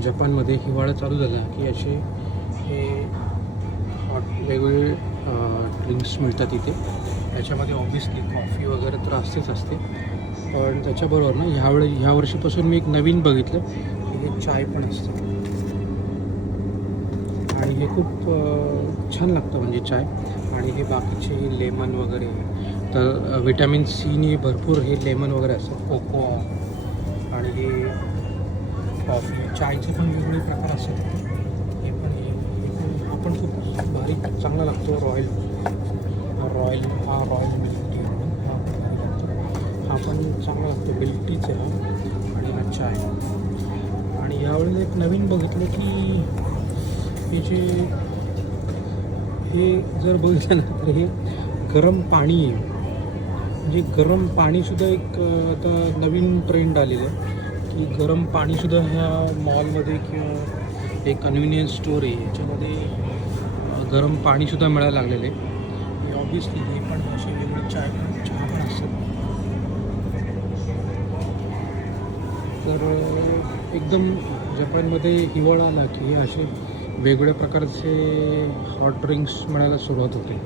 जपानमध्ये हिवाळा चालू झाला की असे हे हॉट वेगवेगळे ड्रिंक्स मिळतात इथे. याच्यामध्ये ऑब्विसली कॉफी वगैरे तर असतेच असते. पण त्याच्याबरोबर ना ह्यावेळी ह्या वर्षीपासून मी एक नवीन बघितलं की हे चाय पण असते. आणि हे खूप छान लागतं म्हणजे चाय. आणि हे बाकीचे लेमन वगैरे. तर विटॅमिन सीने भरपूर हे लेमन वगैरे असतं कोको चायचे पण वेगवेगळे प्रकार असतात. हे पण हे पण खूप भारी चांगला लागतो रॉयल. रॉयल हा रॉयल मिल्क टी म्हणून हा पण हा पण चांगला लागतो मिल्क टीच आहे हा आणि हा चाय. आणि यावेळेस एक नवीन बघितलं की हे जे हे जर बघितलं ना तर हे गरम पाणी आहे. म्हणजे गरम पाणीसुद्धा एक आता नवीन ट्रेंड आलेलं आहे. की गरम पाणीसुद्धा ह्या मॉलमध्ये किंवा एक कन्व्हिनियन्स स्टोर आहे याच्यामध्ये गरम पाणीसुद्धा मिळायला लागलेलं आहे. ऑब्विसली हे पण असे वेगळे चाय पण चहा पण असतात तर एकदम जपानमध्ये हिवाळा आला की हे असे वेगवेगळ्या प्रकारचे हॉट ड्रिंक्स मिळायला सुरुवात होते.